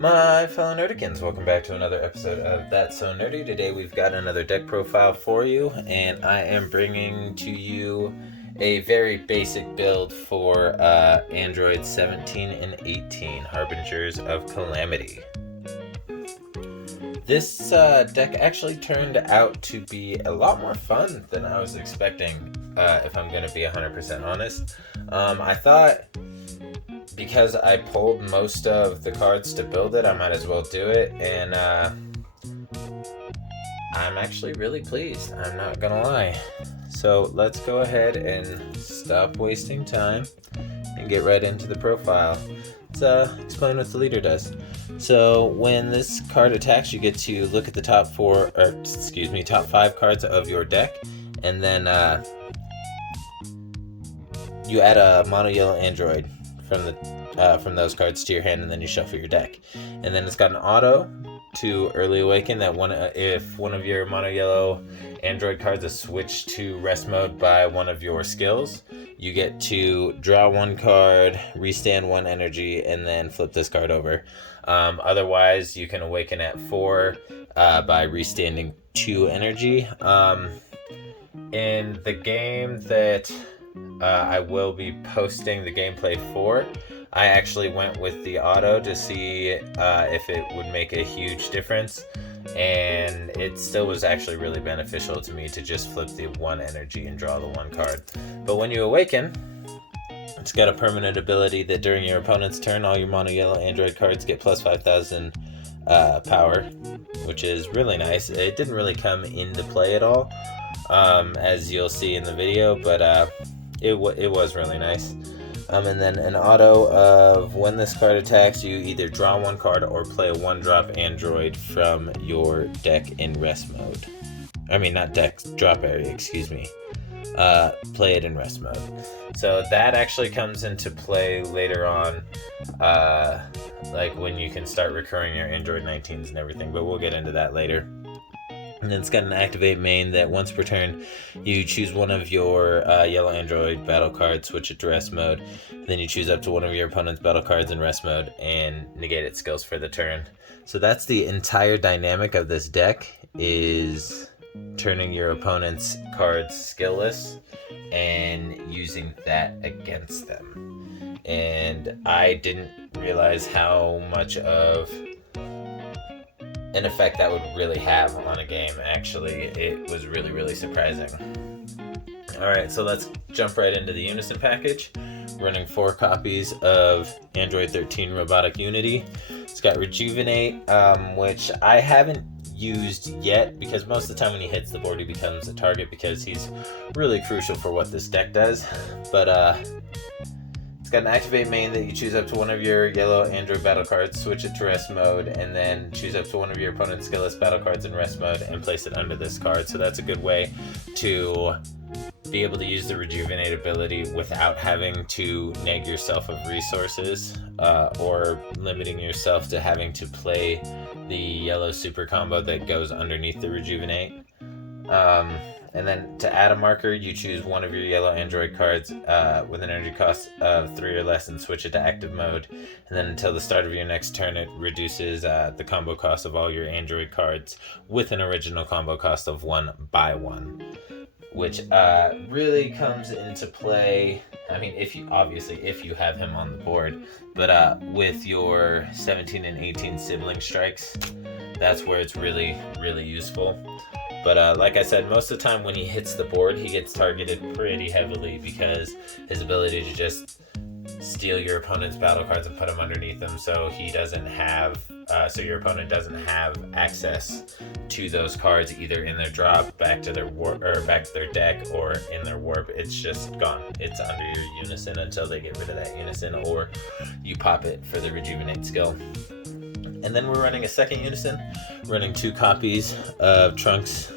My fellow Nerdikins, welcome back to another episode of That's So Nerdy. Today we've got another deck profile for you, and I am bringing to you a very basic build for Android 17 and 18, Harbingers of Calamity. This deck actually turned out to be a lot more fun than I was expecting, if I'm going to be 100% honest. I thought because I pulled most of the cards to build it, I might as well do it, and I'm actually really pleased, I'm not gonna lie. So let's go ahead and stop wasting time and get right into the profile. Let's explain what the leader does. So when this card attacks, you get to look at the top five cards of your deck, and then you add a mono yellow android from those cards to your hand, and then you shuffle your deck. And then it's got an auto to early awaken that if one of your mono yellow android cards is switched to rest mode by one of your skills, you get to draw one card, restand one energy, and then flip this card over. Otherwise, you can awaken at 4 by restanding 2 energy. In the game that I will be posting the gameplay for, I actually went with the auto to see if it would make a huge difference, and it still was actually really beneficial to me to just flip the 1 energy and draw the 1 card. But when you awaken, it's got a permanent ability that during your opponent's turn, all your mono yellow android cards get plus 5,000 power, which is really nice. It didn't really come into play at all, as you'll see in the video, but it was really nice. And then an auto of when this card attacks, you either draw 1 card or play a 1-drop android from your deck in rest mode. I mean, not deck, drop area, excuse me. Play it in rest mode. So that actually comes into play later on, like when you can start recurring your Android 19s and everything, but we'll get into that later. And then it's got an activate main that once per turn, you choose one of your yellow android battle cards, switch it to rest mode. Then you choose up to one of your opponent's battle cards in rest mode and negate its skills for the turn. So that's the entire dynamic of this deck, is turning your opponent's cards skillless and using that against them. And I didn't realize how much of an effect that would really have on a game. Actually, it was really, really surprising. Alright, so let's jump right into the Unison package. Running 4 copies of Android 13 Robotic Unity. It's got Rejuvenate, which I haven't used yet, because most of the time when he hits the board he becomes a target, because he's really crucial for what this deck does. But it's got an activate main that you choose up to one of your yellow android battle cards, switch it to rest mode, and then choose up to one of your opponent's skillless battle cards in rest mode and place it under this card. So that's a good way to be able to use the Rejuvenate ability without having to neg yourself of resources, or limiting yourself to having to play the yellow super combo that goes underneath the Rejuvenate. And then to add a marker, you choose one of your yellow android cards with an energy cost of 3 or less and switch it to active mode. And then until the start of your next turn, it reduces the combo cost of all your android cards with an original combo cost of 1 by 1. Which really comes into play, I mean, if you have him on the board, but with your 17 and 18 sibling strikes, that's where it's really, really useful. But like I said, most of the time when he hits the board, he gets targeted pretty heavily, because his ability to just steal your opponent's battle cards and put them underneath them, so he doesn't have, so your opponent doesn't have access to those cards either in their drop, back to their warp, or back to their deck, or in their warp. It's just gone. It's under your Unison until they get rid of that Unison, or you pop it for the Rejuvenate skill. And then we're running a second Unison, running 2 copies of Trunks,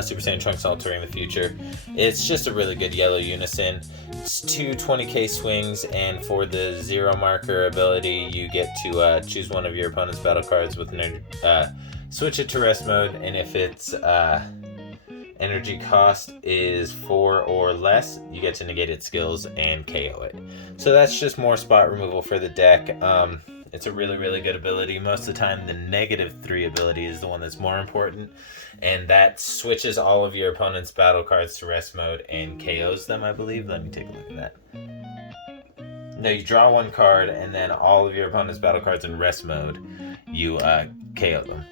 Super Saiyan Trunks Altering the Future. It's just a really good yellow Unison. It's 2 20k swings, and for the 0 marker ability, you get to choose one of your opponent's battle cards with an switch it to rest mode, and if its energy cost is 4 or less, you get to negate its skills and KO it. So that's just more spot removal for the deck. It's a really, really good ability. Most of the time, the -3 ability is the one that's more important, and that switches all of your opponent's battle cards to rest mode and KOs them, I believe. Let me take a look at that. No, you draw one card, and then all of your opponent's battle cards in rest mode, you KO them.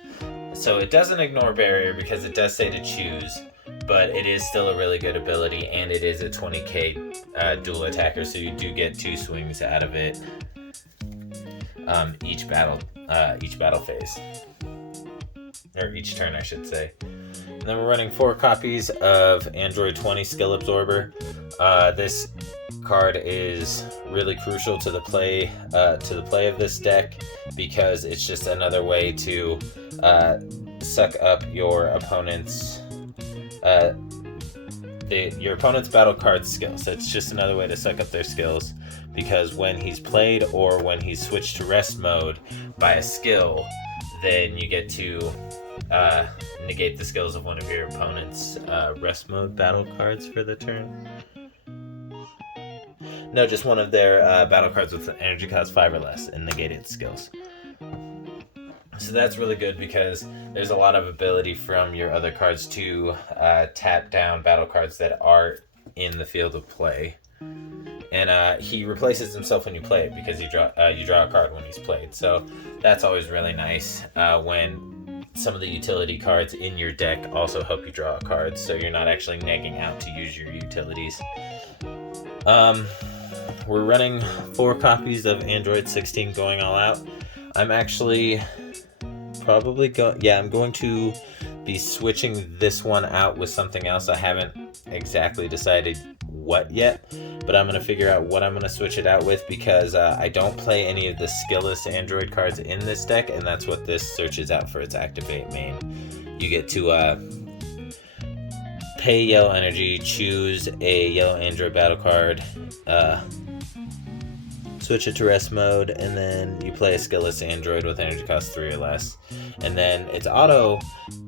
So it doesn't ignore barrier because it does say to choose, but it is still a really good ability, and it is a 20k dual attacker, so you do get 2 swings out of it each battle phase, or each turn, I should say. And then we're running 4 copies of Android 20 Skill Absorber. This card is really crucial to the play of this deck because it's just another way to suck up your opponent's your opponent's battle card skills. It's just another way to suck up their skills, because when he's played or when he's switched to rest mode by a skill, then you get to negate the skills of one of your opponent's rest mode battle cards for the turn. No, just one of their battle cards with an energy cost 5 or less and negated skills. So that's really good because there's a lot of ability from your other cards to tap down battle cards that are in the field of play. And he replaces himself when you play it because you draw a card when he's played. So that's always really nice when some of the utility cards in your deck also help you draw a card, so you're not actually negging out to use your utilities. We're running 4 copies of Android 16 Going All Out. I'm actually I'm going to be switching this one out with something else. I haven't exactly decided what yet, but I'm going to figure out what I'm going to switch it out with because I don't play any of the skillless Android cards in this deck, and that's what this searches out for its activate main. You get to pay yellow energy, choose a yellow Android battle card, switch it to rest mode, and then you play a skillless Android with energy cost 3 or less. And then its auto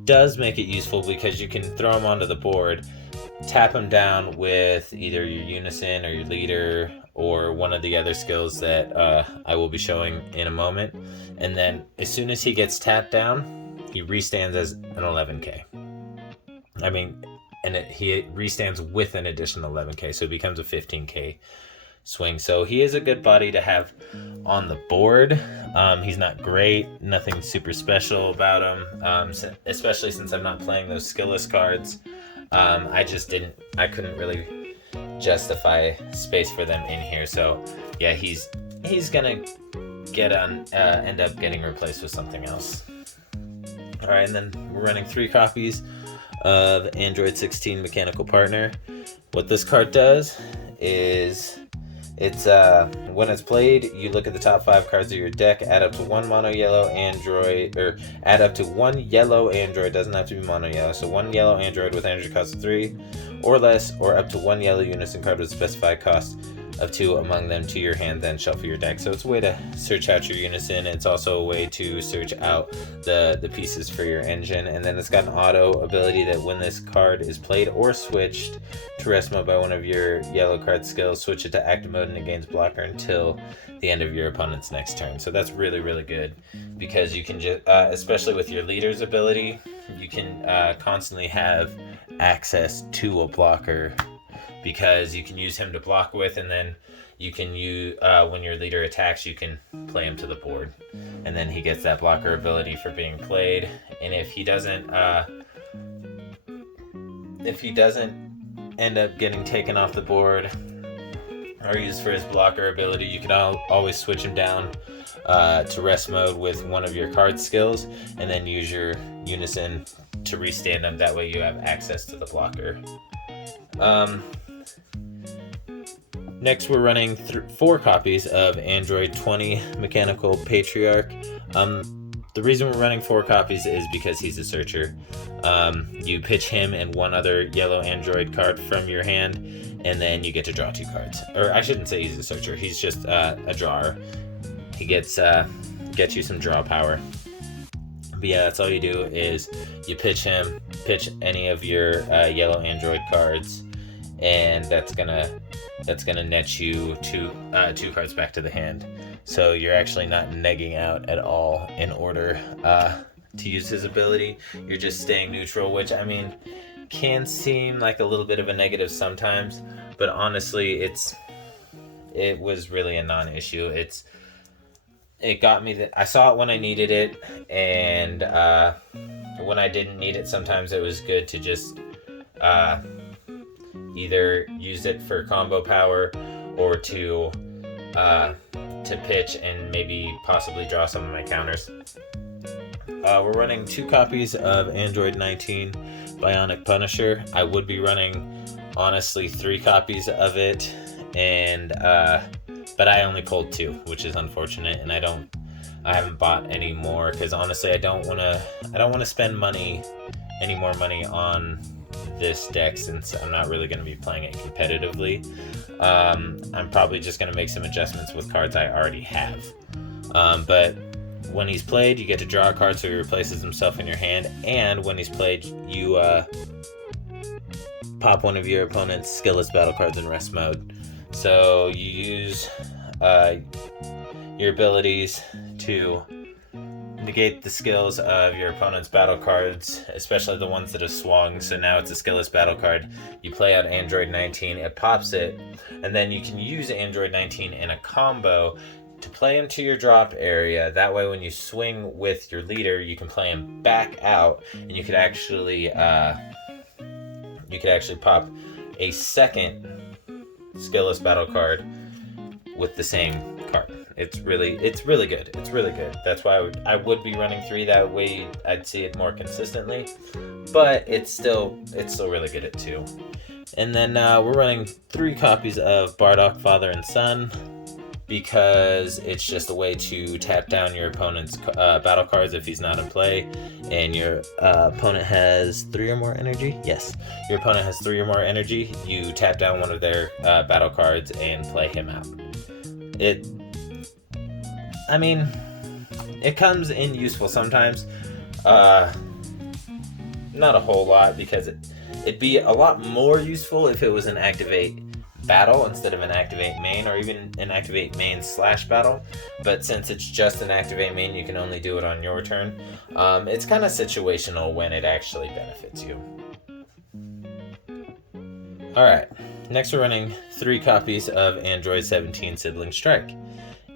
does make it useful because you can throw them onto the board, tap him down with either your Unison or your Leader or one of the other skills that I will be showing in a moment. And then as soon as he gets tapped down, he restands as an 11k. He restands with an additional 11k, so it becomes a 15k swing. So he is a good body to have on the board. He's not great, nothing super special about him, especially since I'm not playing those skillless cards. I couldn't really justify space for them in here. So yeah, he's gonna end up getting replaced with something else. All right, and then we're running 3 copies of Android 16 Mechanical Partner. What this card does is it's when it's played, you look at the top 5 cards of your deck, add up to 1 mono yellow Android, or add up to 1 yellow Android, doesn't have to be mono yellow, so 1 yellow Android with energy cost of 3 or less, or up to 1 yellow Unison card with a specified cost of 2 among them to your hand, then shuffle your deck. So it's a way to search out your Unison. It's also a way to search out the pieces for your engine. And then it's got an auto ability that when this card is played or switched to rest mode by one of your yellow card skills, switch it to active mode and it gains blocker until the end of your opponent's next turn. So that's really, really good because you can just, especially with your Leader's ability, you can constantly have access to a blocker, because you can use him to block with, and then you can use when your Leader attacks, you can play him to the board, and then he gets that blocker ability for being played. And if he doesn't end up getting taken off the board or used for his blocker ability, you can always switch him down to rest mode with one of your card skills, and then use your Unison to restand him. That way you have access to the blocker. Next, we're running 4 copies of Android 20 Mechanical Patriarch. The reason we're running 4 copies is because he's a searcher. You pitch him and 1 other yellow Android card from your hand, and then you get to draw 2 cards. Or I shouldn't say he's a searcher, he's just a drawer. He gets you some draw power. But yeah, that's all you do is you pitch him, pitch any of your yellow Android cards, and that's gonna net you two cards back to the hand. so you're actually not negging out at all in order to use his ability. You're just staying neutral, which, I mean, can seem like a little bit of a negative sometimes, but honestly, it was really a non-issue. It got me that I saw it when I needed it, and when I didn't need it, sometimes it was good to just either use it for combo power or to pitch and maybe possibly draw some of my counters. We're running 2 copies of Android 19 Bionic Punisher. I would be running, honestly, 3 copies of it, and but I only pulled 2, which is unfortunate, and I haven't bought any more because honestly, I don't want to spend any more money on this deck since I'm not really going to be playing it competitively. I'm probably just going to make some adjustments with cards I already have. But when he's played, you get to draw a card, so he replaces himself in your hand, and when he's played, you pop one of your opponent's skillless battle cards in rest mode. So you use your abilities to negate the skills of your opponent's battle cards, especially the ones that have swung. So now it's a skillless battle card. You play out Android 19, it pops it, and then you can use Android 19 in a combo to play him to your drop area. That way when you swing with your leader, you can play him back out, and you could actually pop a second skillless battle card with the same card. It's really good. It's really good. That's why I would be running 3. That way I'd see it more consistently. But it's still really good at 2. And then we're running 3 copies of Bardock Father and Son, because it's just a way to tap down your opponent's battle cards if he's not in play, and your opponent has 3 or more energy. Yes, your opponent has 3 or more energy. You tap down one of their battle cards and play him out. It comes in useful sometimes. Not a whole lot, because it'd be a lot more useful if it was an activate battle instead of an activate main, or even an activate main / battle. But since it's just an activate main, you can only do it on your turn. It's kind of situational when it actually benefits you. Alright, next we're running 3 copies of Android 17 Sibling Strike.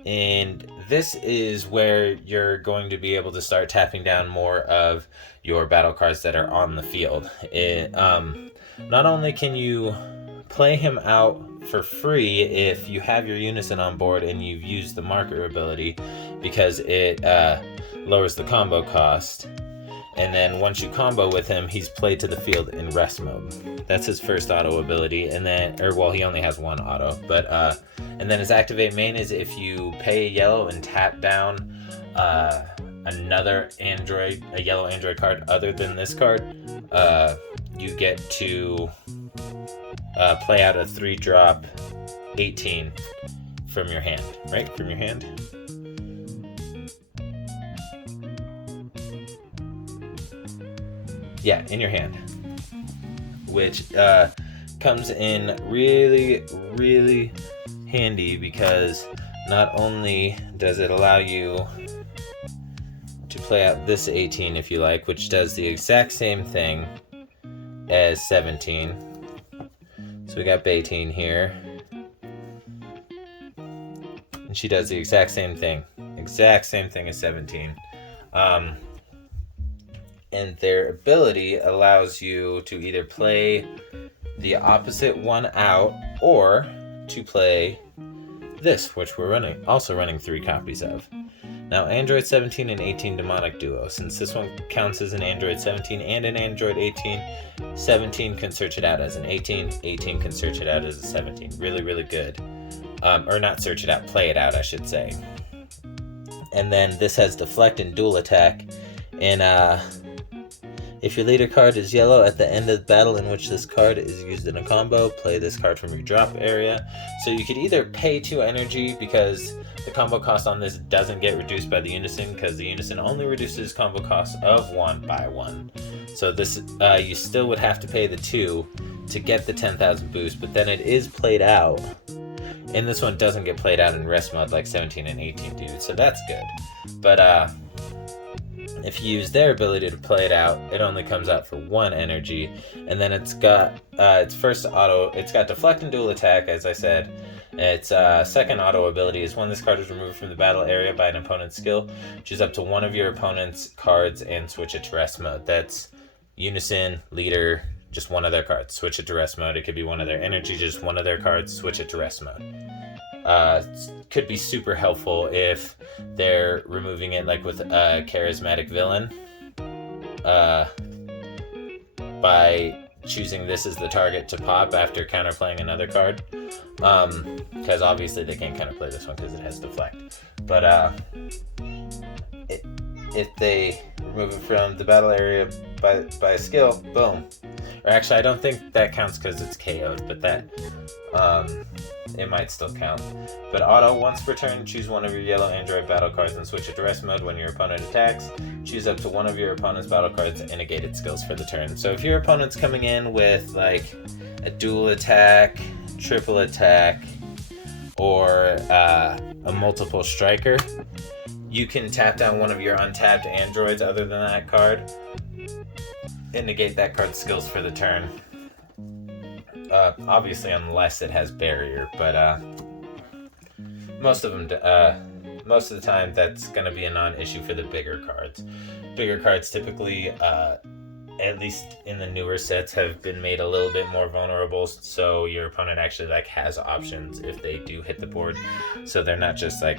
And this is where you're going to be able to start tapping down more of your battle cards that are on the field. Not only can you play him out for free if you have your Unison on board and you've used the marker ability, because it lowers the combo cost. And then once you combo with him, he's played to the field in rest mode. That's his first auto ability, and then, he only has 1 auto. But and then his activate main is if you pay a yellow and tap down another a yellow Android card other than this card, you get to play out a 3-drop 18 from your hand, right? From your hand. Yeah, in your hand. Which comes in really, really handy, because not only does it allow you to play out this 18 if you like, which does the exact same thing as 17. So we got Baytine here. And she does the exact same thing. Exact same thing as 17. And their ability allows you to either play the opposite one out, or to play this, which we're also running 3 copies of. Now, Android 17 and 18 Demonic Duo. Since this one counts as an Android 17 and an Android 18, 17 can search it out as an 18, 18 can search it out as a 17. Really, really good. Or not search it out, play it out, I should say. And then this has Deflect and Dual Attack. And if your leader card is yellow at the end of the battle in which this card is used in a combo, play this card from your drop area. So you could either pay 2 energy, because the combo cost on this doesn't get reduced by the Unison, because the Unison only reduces combo cost of 1 by 1. So this you still would have to pay the 2 to get the 10,000 boost, but then it is played out. And this one doesn't get played out in rest mode like 17 and 18 do, so that's good. But if you use their ability to play it out, it only comes out for 1 energy, and then it's got its first auto. It's got deflect and dual attack, as I said. Its second auto ability is when this card is removed from the battle area by an opponent's skill, choose up to one of your opponent's cards and switch it to rest mode. That's Unison, Leader, just one of their cards. Switch it to rest mode. It could be one of their energy, just one of their cards, switch it to rest mode. Could be super helpful if they're removing it like with a charismatic villain, by choosing this as the target to pop after counterplaying another card, because obviously they can't counterplay this one because it has deflect. But if they remove it from the battle area by a skill, boom. Or actually, I don't think that counts because it's KO'd, but that it might still count. But auto, once per turn, choose one of your yellow android battle cards and switch it to rest mode when your opponent attacks. Choose up to one of your opponent's battle cards and negate its skills for the turn. So if your opponent's coming in with like a dual attack, triple attack, or a multiple striker, you can tap down one of your untapped androids other than that card and negate that card's skills for the turn. Obviously, unless it has barrier, but most of the time that's going to be a non-issue for the bigger cards. Bigger cards typically, at least in the newer sets, have been made a little bit more vulnerable, so your opponent actually like has options if they do hit the board, so they're not just like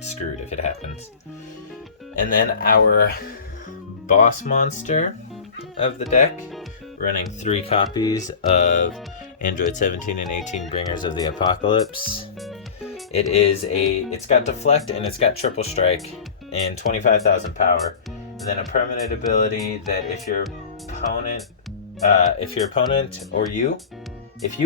screwed if it happens. And then our boss monster of the deck, running 3 copies of Android 17 and 18 Bringers of the Apocalypse. It's got deflect and it's got triple strike and 25,000 power. And then a permanent ability that if your opponent or you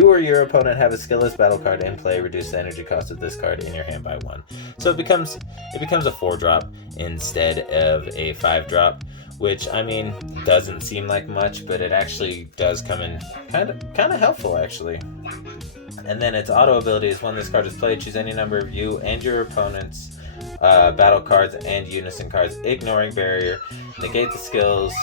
or your opponent have a skillless battle card in play, reduce the energy cost of this card in your hand by 1. So it becomes a 4-drop instead of a 5-drop, which I mean doesn't seem like much, but it actually does come in kind of helpful actually. And then its auto ability is when this card is played, choose any number of you and your opponent's battle cards and unison cards, ignoring barrier, negate the skills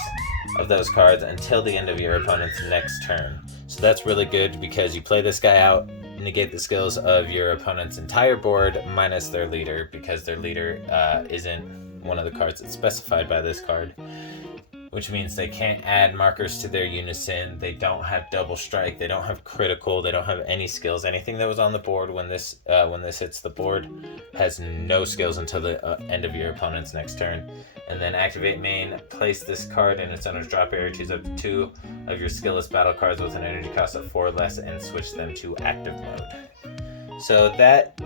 of those cards until the end of your opponent's next turn. So that's really good because you play this guy out, negate the skills of your opponent's entire board minus their leader, because their leader isn't one of the cards that's specified by this card, which means they can't add markers to their unison, they don't have double strike, they don't have critical, they don't have any skills. Anything that was on the board when this hits the board has no skills until the end of your opponent's next turn. And then activate main, place this card in its owner's drop area, choose up to 2 of your skillless battle cards with an energy cost of 4 or less and switch them to active mode. So that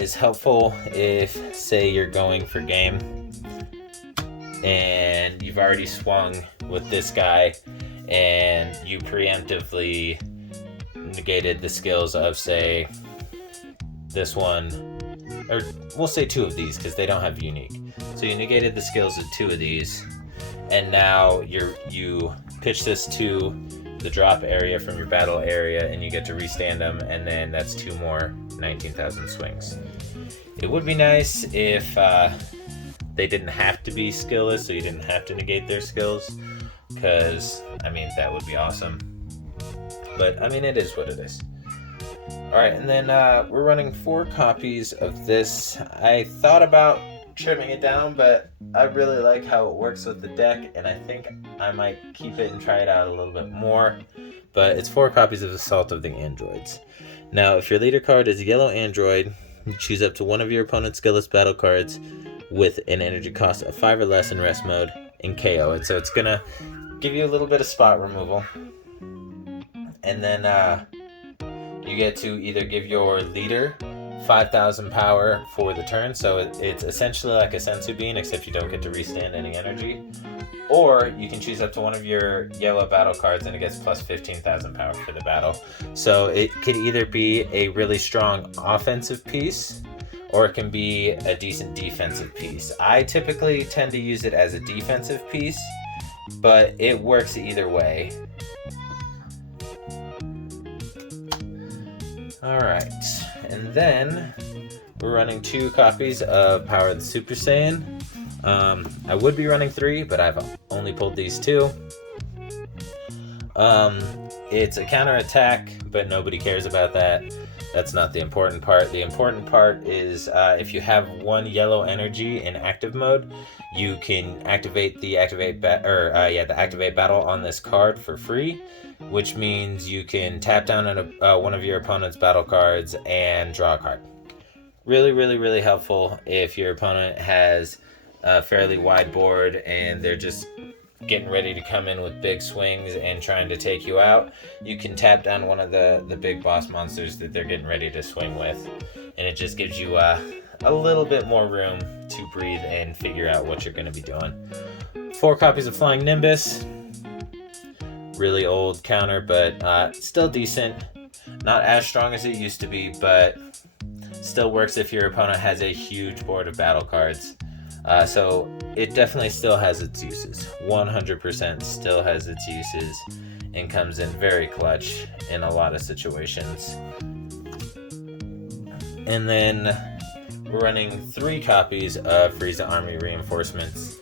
is helpful if, say, you're going for game and you've already swung with this guy and you preemptively negated the skills of, say, this one, or we'll say 2 of these because they don't have unique. So you negated the skills of 2 of these, and now you pitch this to the drop area from your battle area, and you get to restand them, and then that's 2 more 19,000 swings. It would be nice if they didn't have to be skillless, so you didn't have to negate their skills, because, I mean, that would be awesome. But, I mean, it is what it is. Alright, and then we're running 4 copies of this. I thought about trimming it down, but I really like how it works with the deck, and I think I might keep it and try it out a little bit more. But it's 4 copies of Assault of the Androids. Now, if your leader card is a yellow android, you choose up to one of your opponent's skillless battle cards with an energy cost of 5 or less in rest mode and KO it. So it's gonna give you a little bit of spot removal. And then you get to either give your leader 5,000 power for the turn, so it's essentially like a Sensu Bean, except you don't get to restand any energy. Or you can choose up to one of your yellow battle cards and it gets plus 15,000 power for the battle. So it could either be a really strong offensive piece, or it can be a decent defensive piece. I typically tend to use it as a defensive piece, but it works either way. Alright, And then we're running 2 copies of Power of the Super Saiyan. I would be running 3, but I've only pulled these 2. It's a counterattack, but nobody cares about that. That's not the important part. The important part is if you have 1 yellow energy in active mode, you can activate the activate battle on this card for free, which means you can tap down on one of your opponent's battle cards and draw a card. Really, really, really helpful if your opponent has a fairly wide board and they're just getting ready to come in with big swings and trying to take you out. You can tap down one of the big boss monsters that they're getting ready to swing with, and it just gives you a little bit more room to breathe and figure out what you're going to be doing. 4 copies of Flying Nimbus. Really old counter, but still decent. Not as strong as it used to be, but still works if your opponent has a huge board of battle cards. So it definitely still has its uses. 100% still has its uses and comes in very clutch in a lot of situations. And then we're running 3 copies of Frieza Army Reinforcements.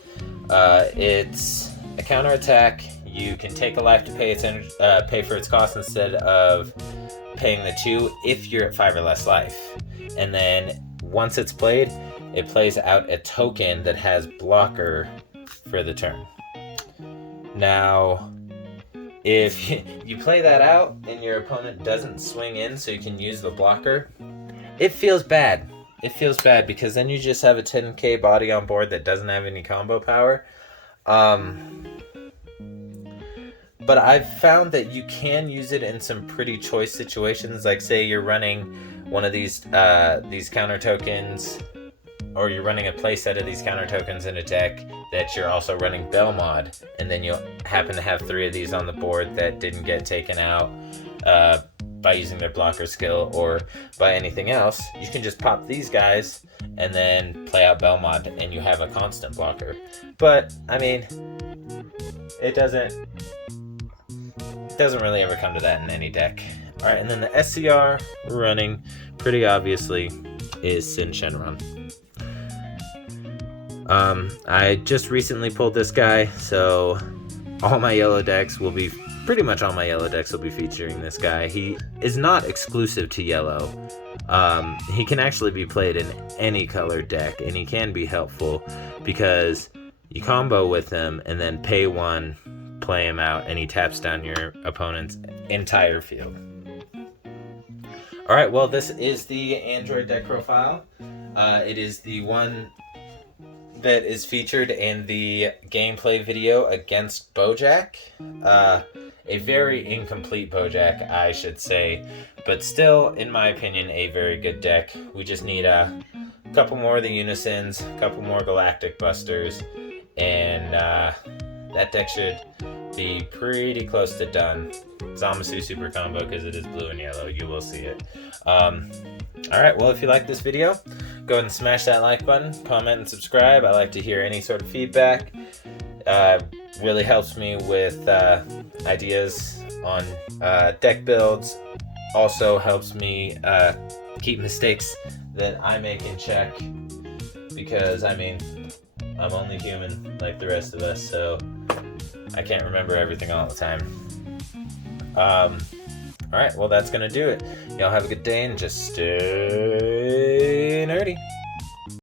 It's a counterattack. You can take a life to pay for its cost instead of paying the 2 if you're at 5 or less life. And then once it's played, it plays out a token that has blocker for the turn. Now, if you play that out and your opponent doesn't swing in so you can use the blocker, it feels bad. It feels bad because then you just have a 10k body on board that doesn't have any combo power. But I've found that you can use it in some pretty choice situations, like say you're running one of these counter tokens, or you're running a playset of these counter tokens in a deck that you're also running Belmod, and then you'll happen to have 3 of these on the board that didn't get taken out by using their blocker skill or by anything else. You can just pop these guys and then play out Belmod, and you have a constant blocker. But I mean, it doesn't really ever come to that in any deck. All right, and then the SCR we're running, pretty obviously, is Sin Shenron. I just recently pulled this guy, so all my yellow decks will be featuring this guy. He is not exclusive to yellow. He can actually be played in any colored deck, and he can be helpful because you combo with him and then pay 1, play him out, and he taps down your opponent's entire field. Alright, well, this is the Android deck profile. It is the one that is featured in the gameplay video against Bojack. A very incomplete Bojack, I should say, but still, in my opinion, a very good deck. We just need a couple more of the Unisons, a couple more Galactic Busters, and that deck should be pretty close to done. Zamasu super combo, because it is blue and yellow. You will see it. Alright, well, if you like this video, go ahead and smash that like button, comment, and subscribe. I like to hear any sort of feedback. Really helps me with ideas on deck builds. Also helps me keep mistakes that I make in check, because, I mean, I'm only human like the rest of us, so I can't remember everything all the time. Alright, well, that's gonna do it. Y'all have a good day and just stay nerdy.